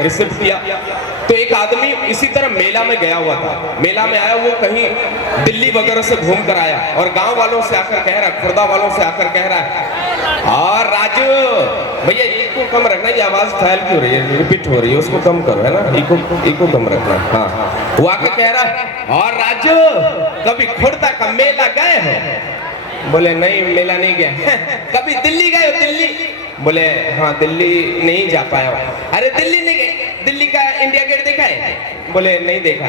Receive किया। तो एक आदमी इसी तरह मेला में गया हुआ था, मेला में आया, वो कहीं दिल्ली वगैरह से घूम कर आया और गांव वालों से आकर कह रहा है, खुर्दा वालों से आकर कह रहा है, और राजू भैया इको कम रखना, ये आवाज फैल क्यों रही है, रिपीट हो रही है, उसको कम करो, है ना, इको कम रखना। हाँ, वो आकर कह रहा है, और राजू कभी खुर्दा का मेला गए हो? बोले नहीं, मेला नहीं गया। कभी दिल्ली गए हो? दिल्ली? बोले हाँ, दिल्ली नहीं जा पाया। अरे दिल्ली नहीं गए? दिल्ली का इंडिया गेट देखा है? बोले नहीं देखा।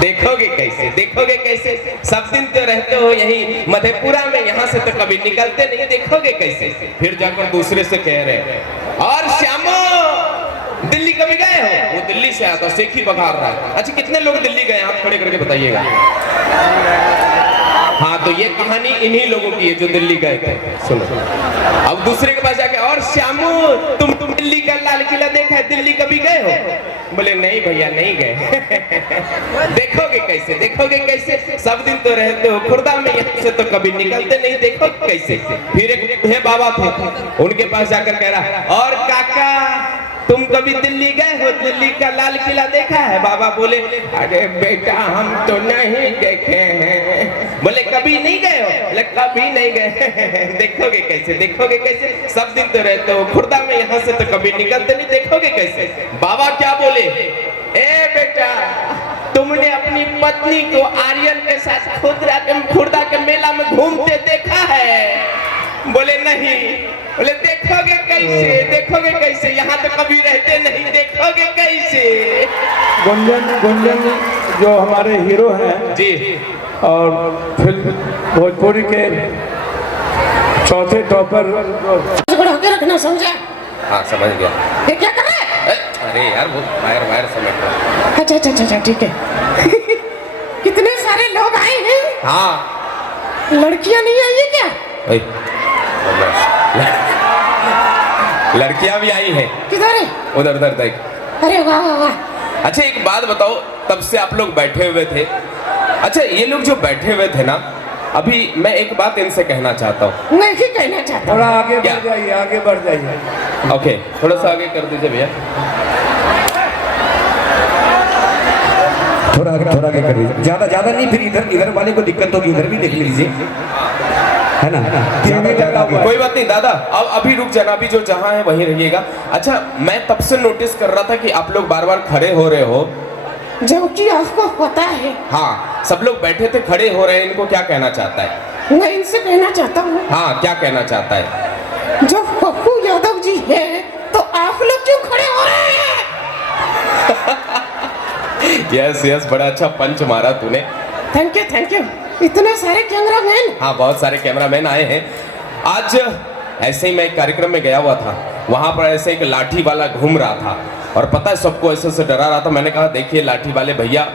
देखोगे कैसे, देखोगे कैसे, सब दिन तो रहते हो यही मधेपुरा में, यहाँ से तो कभी निकलते नहीं, देखोगे कैसे? फिर जाकर दूसरे से कह रहे, और श्यामो दिल्ली कभी गए हो? वो दिल्ली से आया था, सेखी बघार रहा है। अच्छा, कितने लोग दिल्ली गए, हाथ खड़े करके बताइएगा। हाँ, तो ये कहानी इन्हीं लोगों की है जो दिल्ली गए थे। सुनो, अब दूसरे के पास जाके, और श्यामू तुम दिल्ली का लाल किला देखा है? दिल्ली कभी गए हो? बोले नहीं भैया, नहीं गए। देखोगे कैसे, देखोगे कैसे, सब दिन तो रहते हो खुर्दा में, यहाँ से तो कभी निकलते नहीं, देखो कैसे? फिर एक है बाबा थे, उनके पास जाकर कह रहा, और काका तुम कभी दिल्ली गए हो? दिल्ली का लाल किला देखा है? बाबा बोले अरे बेटा हम तो नहीं देखे हैं। बोले कभी नहीं गए हो? बोले कभी नहीं गए। देखोगे कैसे, देखोगे कैसे, सब दिन तो रहते हो खुर्दा में, यहाँ से तो कभी निकलते नहीं, देखोगे कैसे? बाबा क्या बोले, ए बेटा तुमने अपनी पत्नी को आर्यन के साथ खुर्दा के मेला में घूमते देखा है? बोले नहीं। बोले देखोगे कैसे, देखोगे कैसे, यहाँ तो कभी रहते नहीं, देखोगे कैसे? गुंजन जो हमारे हीरो हैं जी, और फिल्म भोजपुरी के चौथे टॉपर बढ़ा के रखना, समझा? हाँ समझ गया। ये क्या कर रहा है? अरे यार वो वायर समझ गया। अच्छा अच्छा अच्छा ठीक है। कितने सारे लोग आए हैं। हाँ, लड़कियां नहीं आई है क्या? लड़कियां भी आई हैं। किधर है? उधर उधर देख। अरे वाह वाह वाह। अच्छा एक बात बताओ, तब से आप लोग बैठे हुए थे, अच्छा ये लोग जो बैठे हुए थे ना, अभी मैं एक बात इनसे कहना चाहता हूँ। मैं ही कहना चाहता हूँ। थोड़ा आगे क्या? बढ़ जाइए, आगे बढ़ जाइए। ओके, थोड़ा सा आगे कर दीजिए भैया। थोड़ा आगे कर दीजिए, ज्यादा नहीं, फिर इधर वाले को दिक्कत होगी, इधर भी देख लीजिए, है ना? ज्यादा कोई बात नहीं दादा, अब अभी रुक जाना, अभी जो जहाँ है वहीं रहिएगा। अच्छा मैं तब से नोटिस कर रहा था कि आप लोग बार बार खड़े हो रहे हो, जबकि आपको पता है। हाँ सब लोग बैठे थे, खड़े हो रहे हैं, इनको क्या कहना चाहता है? मैं इनसे कहना चाहता हूँ। हाँ क्या कहना चाहता है? जब पप्पू यादव जी है तो आप लोग क्यों खड़े हो रहे हैं? यस बड़ा अच्छा पंच मारा तूने। Thank you. इतने सारे कैमरामैन। हाँ बहुत सारे कैमरामैन आए हैं। आज ऐसे ही मैं एक कार्यक्रम में गया हुआ था, वहां पर ऐसे एक लाठी वाला घूम रहा था और पता है सबको ऐसे से डरा रहा था। मैंने कहा देखिए लाठी वाले भैया,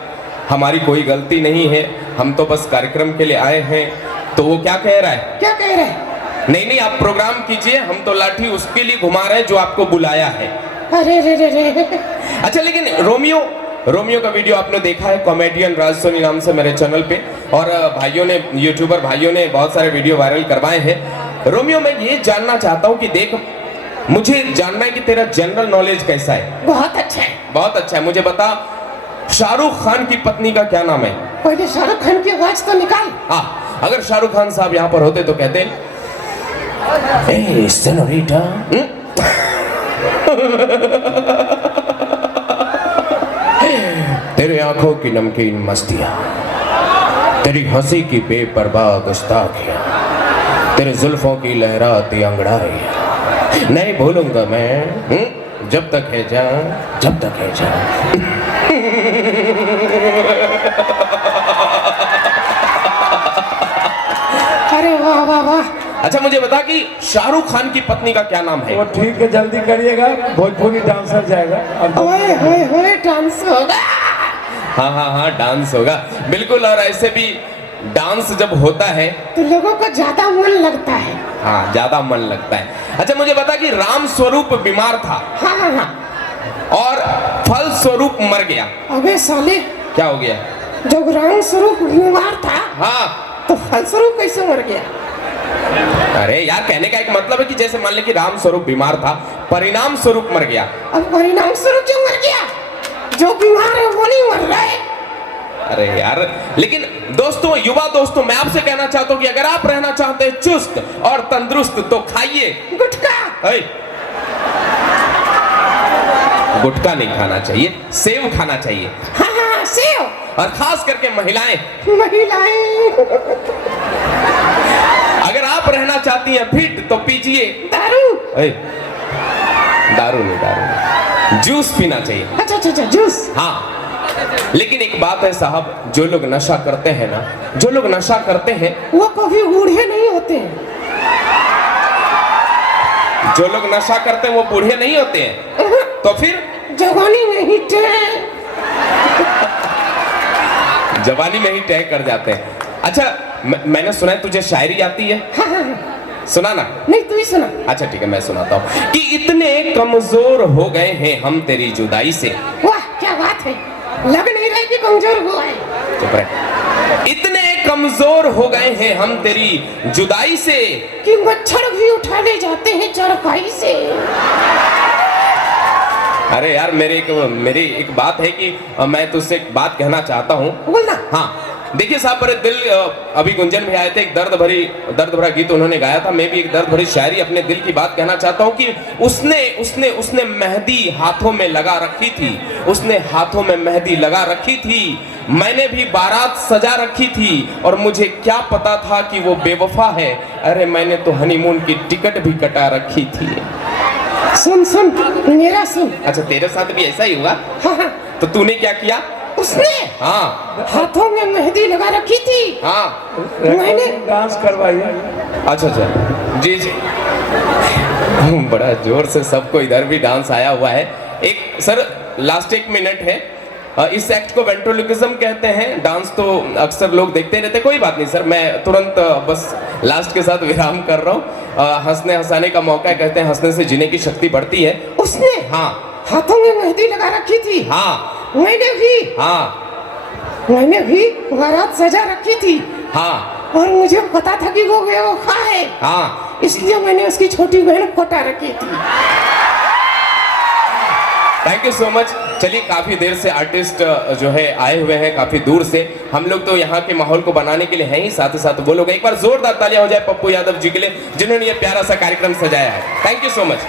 हमारी कोई गलती नहीं है, हम तो बस कार्यक्रम के लिए आए हैं। तो वो क्या कह रहा है? क्या कह रहे हैं? नहीं आप प्रोग्राम कीजिए, हम तो लाठी उसके लिए घुमा रहे हैं जो आपको बुलाया है। अरे रे। अच्छा लेकिन रोमियो का वीडियो आपने देखा है, कॉमेडियन राज सोनी नाम से मेरे चैनल पे, और भाइयों ने, यूट्यूबर भाइयों ने बहुत सारे वीडियो वायरल करवाए हैं। रोमियो मैं ये जानना चाहता हूँ कि देख, मुझे जानना है कि तेरा जनरल नॉलेज कैसा है? बहुत अच्छा है। बहुत अच्छा है। मुझे बता, शाहरुख खान की पत्नी का क्या नाम है? पहले शाहरुख खान की आवाज तो निकाल। हाँ, अगर शाहरुख खान साहब यहाँ पर होते तो कहते ए सेनोरिटा। तेरे आंखों की नमकीन मस्तियां, तेरी हंसी की बेपरवाह गुस्ताखियां, तेरे जुल्फों की लहराती अंगड़ाई नहीं भूलूंगा मैं, जब तक है जान, जब तक है जान। अरे वाह वाह वाह। अच्छा मुझे बता कि शाहरुख खान की पत्नी का क्या नाम है? वो ठीक है, जल्दी करिएगा, भोजपुरी डांसर जाएगा। अब ओए डांस होगा। हाँ डांस होगा बिल्कुल। और ऐसे भी डांस जब होता है तो लोगों को ज्यादा मन लगता है। हाँ ज्यादा मन लगता है। अच्छा मुझे बता कि राम स्वरूप बीमार था। हाँ। और फल स्वरूप मर गया। अबे साले, क्या हो गया? जब राम स्वरूप बीमार था हाँ तो फल स्वरूप कैसे मर गया? अरे यार कहने का एक मतलब है कि जैसे मान ले कि राम स्वरूप बीमार था, परिणाम स्वरूप मर गया। अब परिणाम स्वरूप जो मर गया, जो बीमार है वो नहीं मर रहा है। अरे यार, लेकिन दोस्तों, युवा दोस्तों, मैं आपसे कहना चाहता हूं कि अगर आप रहना चाहते हैं चुस्त और तंदुरुस्त तो खाइए गुटखा। गुटखा नहीं खाना चाहिए, सेव खाना चाहिए। हाँ हाँ, सेव। और खास करके महिलाएं, अगर आप रहना चाहती हैं फिट तो पीजिए दारू। दारू नहीं, जूस पीना चाहिए। अच्छा अच्छा अच्छा, जूस। हाँ, लेकिन एक बात है साहब, जो लोग नशा करते हैं ना, जो लोग नशा करते हैं वो कभी बूढ़े नहीं होते हैं। जो लोग नशा करते हैं वो बूढ़े नहीं होते हैं, तो फिर जवानी में ही जवानी में ही तय कर जाते हैं। अच्छा, मैंने सुना है तुझे शायरी आती है। हाँ हाँ हाँ। सुना ना? नहीं, तू ही सुना। अच्छा ठीक है, मैं सुनाता हूँ कि इतने कमजोर हो गए हैं हम तेरी जुदाई से। वाह, क्या बात है, लग नहीं रहा कि कमजोर हुआ है। चुप रहे। इतने कमजोर हो गए हैं हम तेरी जुदाई से कि मच्छर भी उठा ले जाते हैं चरपाई से। अरे यार, मेरी एक बात है कि मैं तुझसे एक बात कहना चाहता हूँ। बोलना। हाँ, देखिए साहब, मेरे दिल, अभी गुंजन भी आए थे, एक दर्द भरा गीत उन्होंने गाया था। मैं भी एक दर्द भरी शायरी अपने दिल की बात कहना चाहता हूँ कि उसने मेहंदी हाथों में लगा रखी थी, उसने हाथों में मेहंदी लगा रखी थी, मैंने भी बारात सजा रखी थी, और मुझे क्या पता था कि वो बेवफा है। अरे मैंने तो हनीमून की टिकट भी कटा रखी थी। सुन सुन, मेरा सुन। अच्छा, तेरे साथ भी ऐसा ही हुआ? हाँ हाँ। तो तूने क्या किया? उसने हाँ हाथों में मेहंदी लगा रखी थी, हाँ, मैंने डांस करवाइए। अच्छा अच्छा, जी जी। बड़ा जोर से सबको इधर भी डांस आया हुआ है। एक सर, लास्ट 1 मिनट है। इस एक्ट को वेंट्रोलोकिज्म कहते हैं। डांस तो अक्सर लोग देखते रहते, कोई बात नहीं सर, मैं तुरंत बस लास्ट के साथ विराम कर रहा हूँ। हंसने हंसाने का मौका है, कहते हैं हंसने से जीने की शक्ति बढ़ती है। उसने हाँ हाथों में मेहंदी लगा रखी थी। हाँ मैंने भी बारात सजा रखी थी। हाँ, और मुझे पता था कि वो बेवफा है। हाँ, इसलिए मैंने उसकी छोटी बहन कोटा रखी थी। Thank you so much. चलिए, काफी देर से आर्टिस्ट जो है आए हुए हैं काफी दूर से। हम लोग तो यहाँ के माहौल को बनाने के लिए हैं ही, साथ ही साथ वो लोग। एक बार जोरदार तालियां हो जाए पप्पू यादव जी के लिए, जिन्होंने ये प्यारा सा कार्यक्रम सजाया है। Thank you so much.